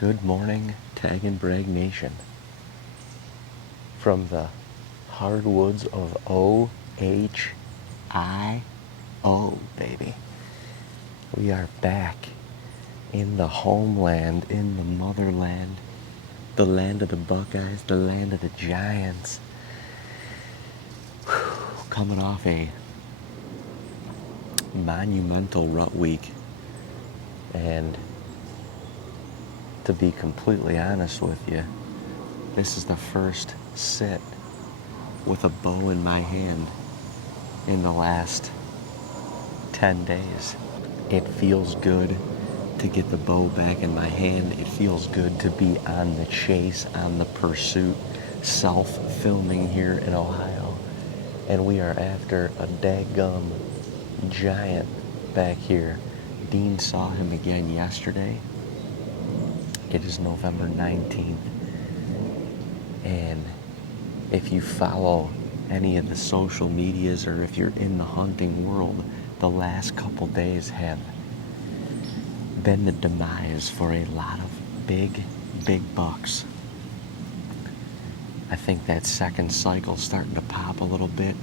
Good morning, TAGNBRAG Nation. From the hardwoods of OHIO, baby. We are back in the homeland, in the motherland, the land of the Buckeyes, the land of the Giants. Coming off a monumental rut week. And to be completely honest with you, this is the first sit with a bow in my hand in the last 10 days. It feels good to get the bow back in my hand. It feels good to be on the chase, on the pursuit, self-filming here in Ohio. And we are after a daggum giant back here. Dean saw him again yesterday. It is November 19th. And if you follow any of the social medias or if you're in the hunting world, the last couple days have been the demise for a lot of big bucks. I think that second cycle's starting to pop a little bit.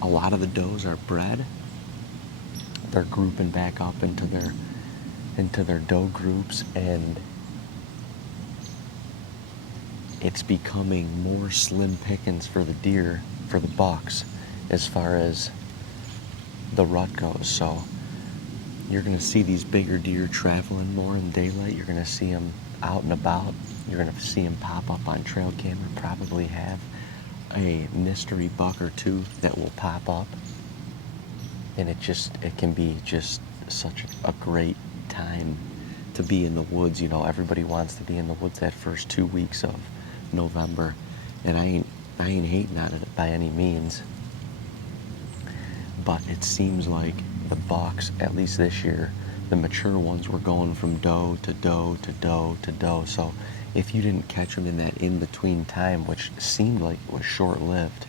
A lot of the does are bred. They're grouping back up into their doe groups, and it's becoming more slim pickings for the deer, for the bucks, as far as the rut goes. So you're going to see these bigger deer traveling more in daylight. You're going to see them out and about. You're going to see them pop up on trail camera. Probably have a mystery buck or two that will pop up. And it can be just such a great time to be in the woods. You know, everybody wants to be in the woods that first 2 weeks of November. And I ain't hating on it by any means. But it seems like the bucks, at least this year, the mature ones were going from doe to doe to doe to doe. So if you didn't catch them in that in-between time, which seemed like it was short-lived,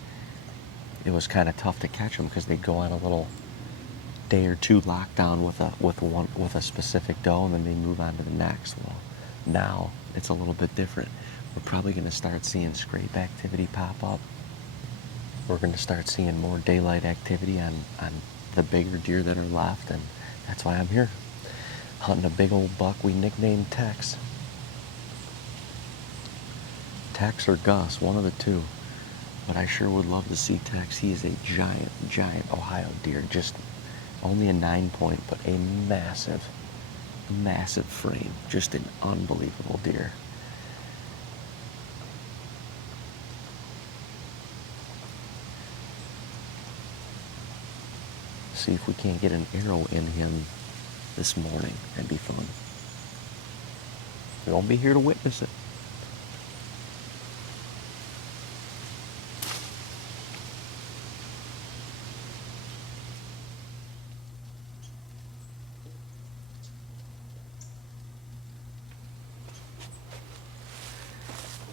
it was kind of tough to catch them because they'd go on a little day or two lockdown with a specific doe, and then they move on to the next. Well, now it's a little bit different. We're probably going to start seeing scrape activity pop up. We're going to start seeing more daylight activity on the bigger deer that are left, and that's why I'm here, hunting a big old buck we nicknamed Tex. Tex or Gus, one of the two. But I sure would love to see Tex. He is a giant Ohio deer. Just only a 9-point, but a massive frame. Just an unbelievable deer. See if we can't get an arrow in him this morning. That'd be fun. We won't be here to witness it.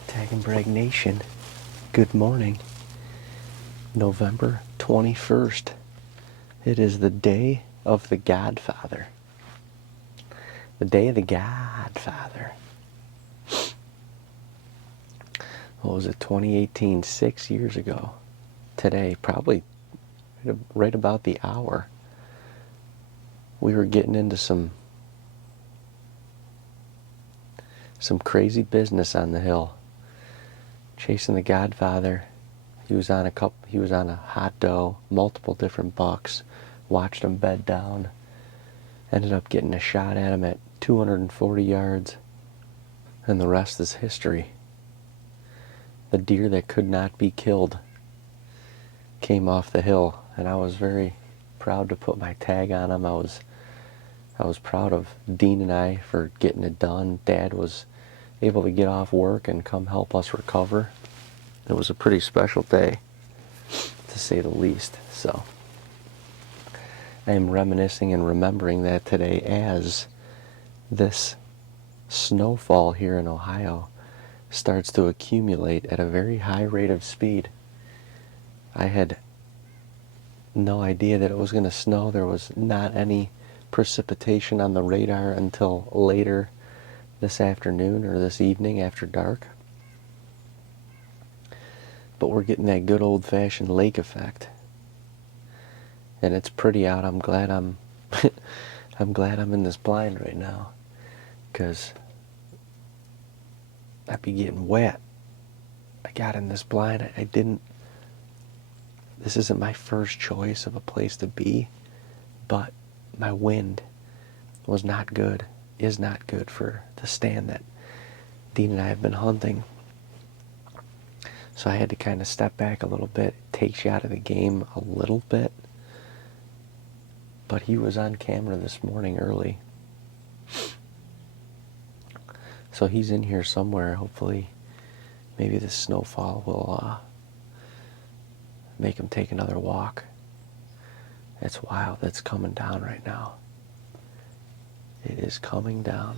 TAGNBRAG Nation, good morning. November 21st. It is the day of the Godfather. The day of the Godfather. What was it, 2018, 6 years ago. Today, probably right about the hour, we were getting into some crazy business on the hill. Chasing the Godfather. He was on a hot doe, multiple different bucks. Watched him bed down. Ended up getting a shot at him at 240 yards. And the rest is history. The deer that could not be killed came off the hill, and I was very proud to put my tag on him. I was proud of Dean and I for getting it done. Dad was able to get off work and come help us recover. It was a pretty special day, to say the least. So I am reminiscing and remembering that today as this snowfall here in Ohio starts to accumulate at a very high rate of speed. I had no idea that it was going to snow. There was not any precipitation on the radar until later this afternoon or this evening after dark. But we're getting that good old-fashioned lake effect. And it's pretty out. I'm glad I'm I'm glad I'm in this blind right now, because I'd be getting wet. I got in this blind. I didn't. This isn't my first choice of a place to be, but my wind was not good, is not good for the stand that Dean and I have been hunting. So I had to kind of step back a little bit. It takes you out of the game a little bit. But he was on camera this morning early. So he's in here somewhere. Hopefully, maybe this snowfall will make him take another walk. It's wild. It's coming down right now. It is coming down.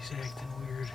He's acting weird.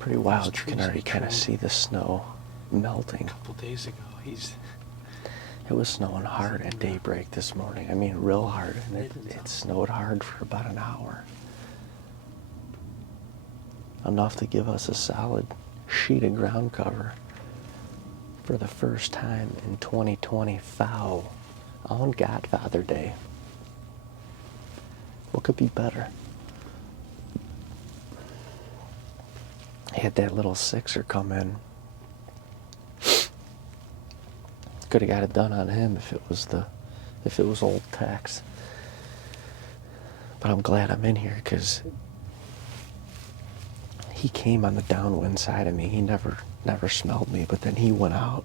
Pretty wild. You can already kind of see the snow melting. A couple days ago, It was snowing hard at daybreak this morning. I mean, real hard. And it snowed hard for about an hour. Enough to give us a solid sheet of ground cover for the first time in 2020 foul on Godfather Day. What could be better? He had that little sixer come in. Could have got it done on him if it was old Tex. But I'm glad I'm in here, because he came on the downwind side of me. He never smelled me, but then he went out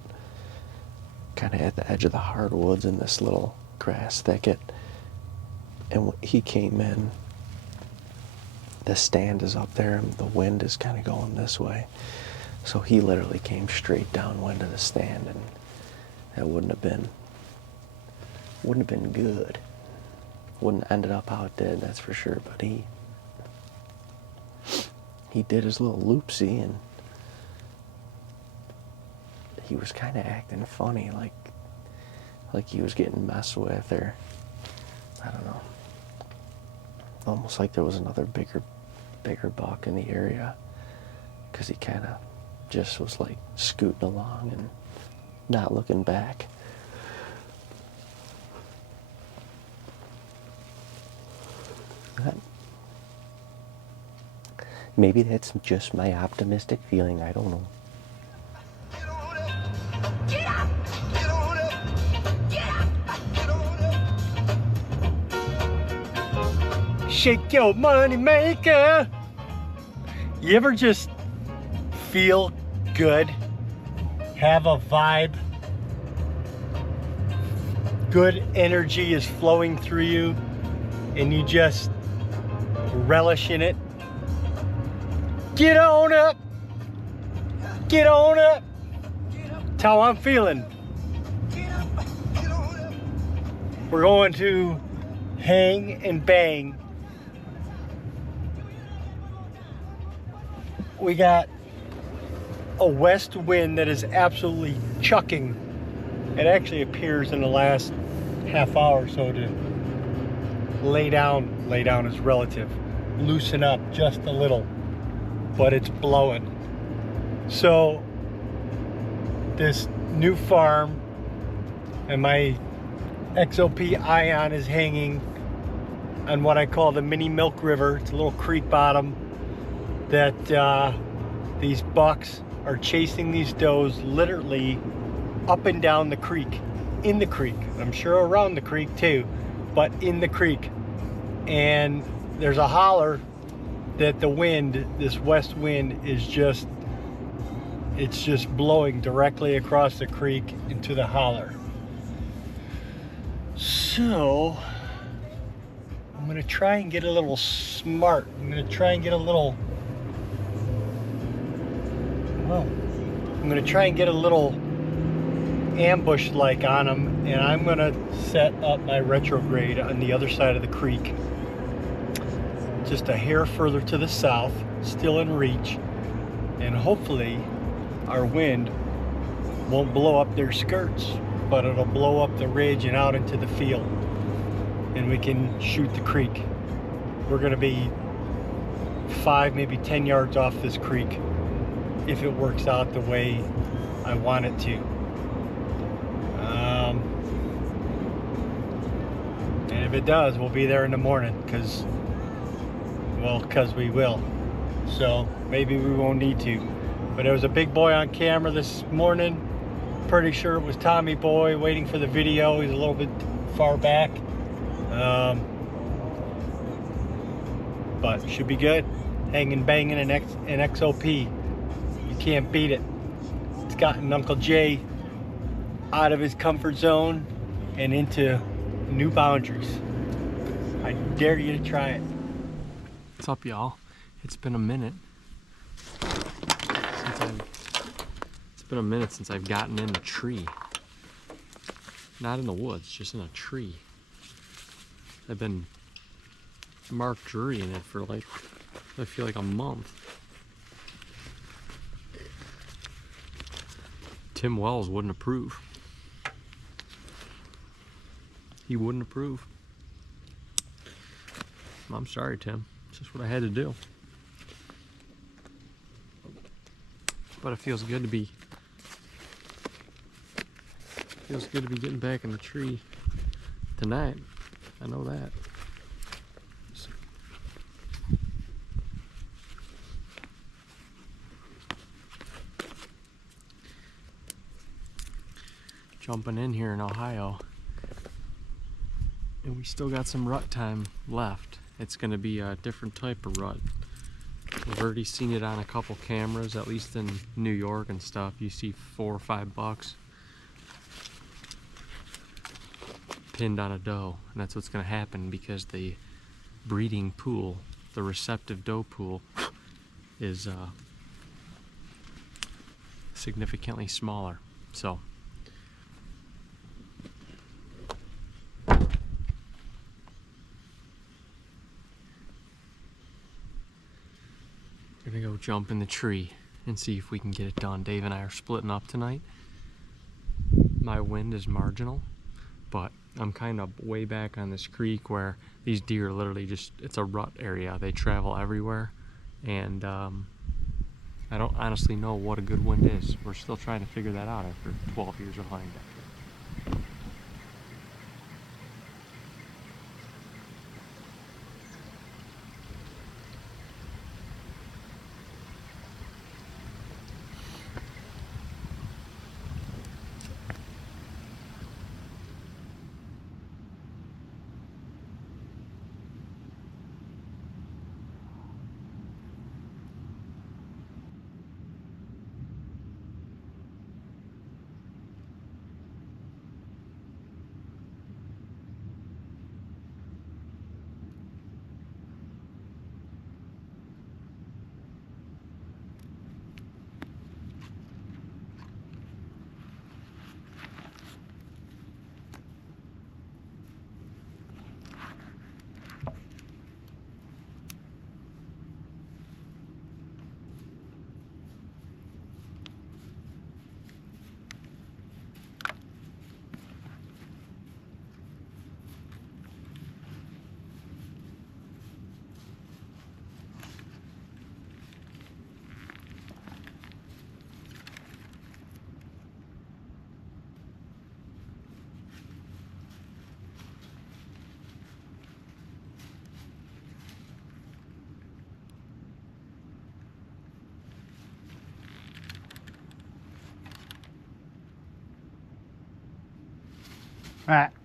kind of at the edge of the hardwoods in this little grass thicket. And he came in. The stand is up there and the wind is kind of going this way. So he literally came straight downwind of the stand, and that wouldn't have been good. Wouldn't have ended up how it did, that's for sure. But he did his little loopsy, and he was kind of acting funny, like he was getting messed with, or I don't know. Almost like there was another bigger buck in the area, because he kind of just was like scooting along and not looking back. Maybe that's just my optimistic feeling, I don't know. Get up! Get on up! Get up! Get on up! Shake your money maker! You ever just feel good? Have a vibe? Good energy is flowing through you and you just relish in it? Get on up! Get on up! That's how I'm feeling. We're going to hang and bang. We got a west wind that is absolutely chucking. It actually appears in the last half hour or so to lay down is relative, loosen up just a little, but it's blowing. So this new farm and my XOP Ion is hanging on what I call the mini Milk River. It's a little creek bottom that these bucks are chasing these does literally up and down the creek, in the creek. I'm sure around the creek too, but in the creek. And there's a holler that the wind, this west wind, is just, it's just blowing directly across the creek into the holler. So I'm gonna try and get a little smart. I'm gonna try and get a little, well, I'm gonna try and get a little ambush like on them, and I'm gonna set up my retrograde on the other side of the creek, just a hair further to the south, still in reach, and hopefully our wind won't blow up their skirts, but it'll blow up the ridge and out into the field, and we can shoot the creek. We're gonna be 5, maybe 10 yards off this creek if it works out the way I want it to. And if it does, we'll be there in the morning, because we will. So maybe we won't need to. But there was a big boy on camera this morning. Pretty sure it was Tommy Boy waiting for the video. He's a little bit far back. But should be good. Hanging, banging an XOP. You can't beat it. It's gotten Uncle Jay out of his comfort zone and into new boundaries. I dare you to try it. What's up, y'all? It's been a minute since I've gotten in a tree. Not in the woods, just in a tree. I've been Mark Drury-ing it for like, I feel like a month. Tim Wells wouldn't approve. He wouldn't approve. I'm sorry, Tim. It's just what I had to do. But it feels good to be getting back in the tree tonight. I know that. Jumping in here in Ohio, and we still got some rut time left. It's going to be a different type of rut. We've already seen it on a couple cameras, at least in New York and stuff. You see 4 or 5 bucks pinned on a doe, and that's what's going to happen because the breeding pool, the receptive doe pool, is significantly smaller. So we're gonna go jump in the tree and see if we can get it done. Dave and I are splitting up tonight, my wind is marginal, but I'm kind of way back on this creek where these deer literally just, it's a rut area. They travel everywhere, and I don't honestly know what a good wind is. We're still trying to figure that out after 12 years of hunting down here. All right.